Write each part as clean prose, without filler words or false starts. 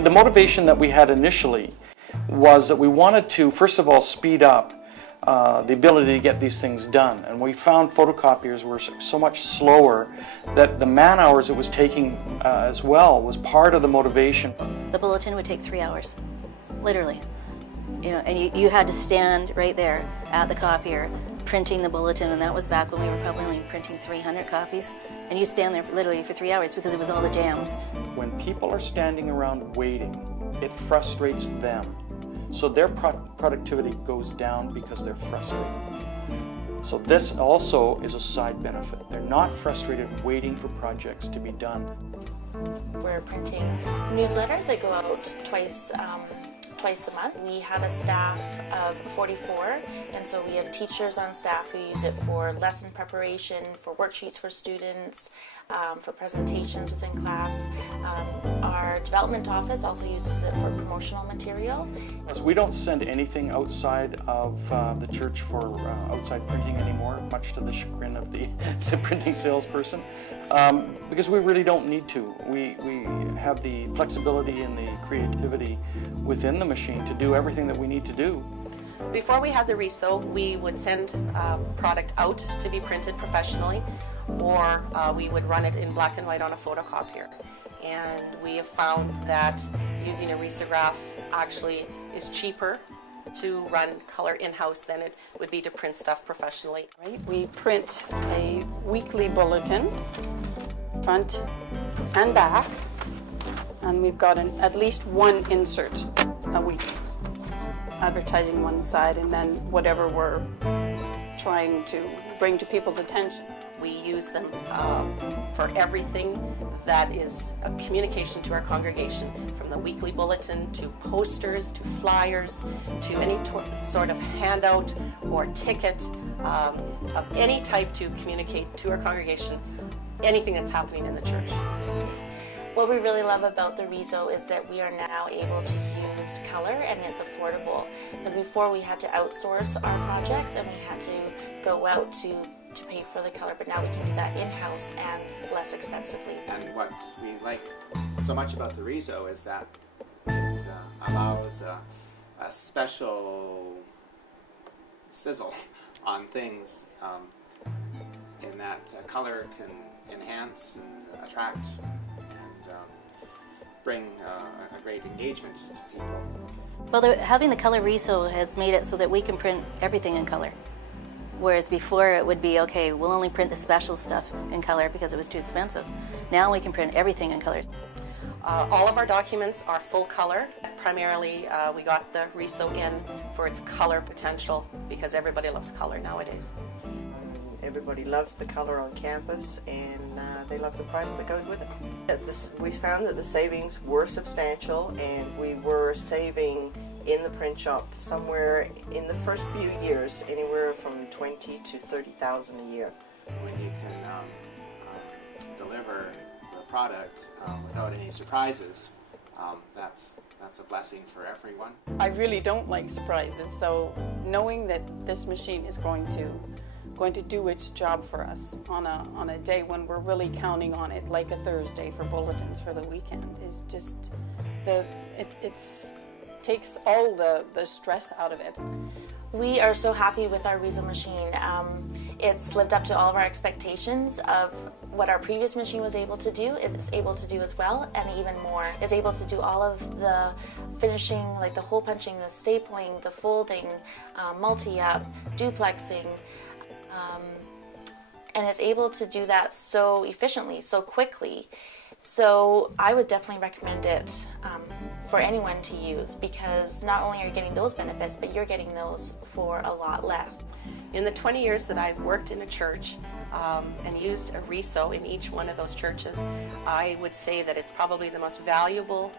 The motivation that we had initially was that we wanted to, first of all, speed up the ability to get these things done. And we found photocopiers were so much slower that the man hours it was taking as well was part of the motivation. The bulletin would take 3 hours, literally. You know, and you had to stand right there at the copier printing the bulletin, and that was back when we were probably only printing 300 copies. And you stand there literally for 3 hours because it was all the jams. When people are standing around waiting, it frustrates them. So their productivity goes down because they're frustrated. So this also is a side benefit. They're not frustrated waiting for projects to be done. We're printing newsletters that go out twice a month. We have a staff of 44, and so we have teachers on staff who use it for lesson preparation, for worksheets for students, for presentations within class. Our development office also uses it for promotional material. We don't send anything outside of the church for outside printing anymore, much to the chagrin of the printing salesperson, because we really don't need to. We have the flexibility and the creativity within the machine to do everything that we need to do. Before we had the RISO, we would send product out to be printed professionally, or we would run it in black and white on a photocopier. And we have found that using a risograph actually is cheaper to run color in-house than it would be to print stuff professionally. Right? We print a weekly bulletin, front and back, and we've got at least one insert a week, advertising one side and then whatever we're trying to bring to people's attention. We use them for everything that is a communication to our congregation, from the weekly bulletin to posters to flyers to any sort of handout or ticket of any type to communicate to our congregation anything that's happening in the church. What we really love about the RISO is that we are now able to use color, and it's affordable. Because before we had to outsource our projects and we had to go out to pay for the color, but now we can do that in-house and less expensively. And what we like so much about the RISO is that it allows a special sizzle on things in that color can enhance and attract and bring a great engagement to people. Well, having the color RISO has made it so that we can print everything in color. Whereas before it would be, okay, we'll only print the special stuff in color because it was too expensive. Now we can print everything in colors. All of our documents are full color. Primarily, we got the RISO in for its color potential because everybody loves color nowadays. Everybody loves the color on campus, and they love the price that goes with it. We found that the savings were substantial, and we were saving in the print shop somewhere in the first few years anywhere from $20,000 to $30,000 a year. When you can deliver the product without any surprises, that's a blessing for everyone. I really don't like surprises, so knowing that this machine is going to do its job for us on a day when we're really counting on it, like a Thursday for bulletins for the weekend, is just it's takes all the stress out of it. We are so happy with our RISO machine. It's lived up to all of our expectations of what our previous machine was able to do. It's able to do as well, and even more. It's able to do all of the finishing, like the hole punching, the stapling, the folding, multi-up, duplexing, and it's able to do that so efficiently, so quickly. So I would definitely recommend it for anyone to use, because not only are you getting those benefits, but you're getting those for a lot less. In the 20 years that I've worked in a church and used a RISO in each one of those churches, I would say that it's probably the most valuable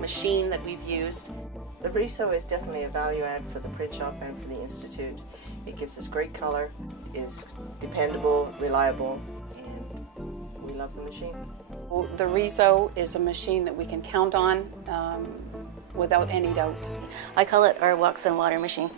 machine that we've used. The RISO is definitely a value add for the print shop and for the Institute. It gives us great color, is dependable, reliable, and we love the machine. The RISO is a machine that we can count on without any doubt. I call it our walks on water machine.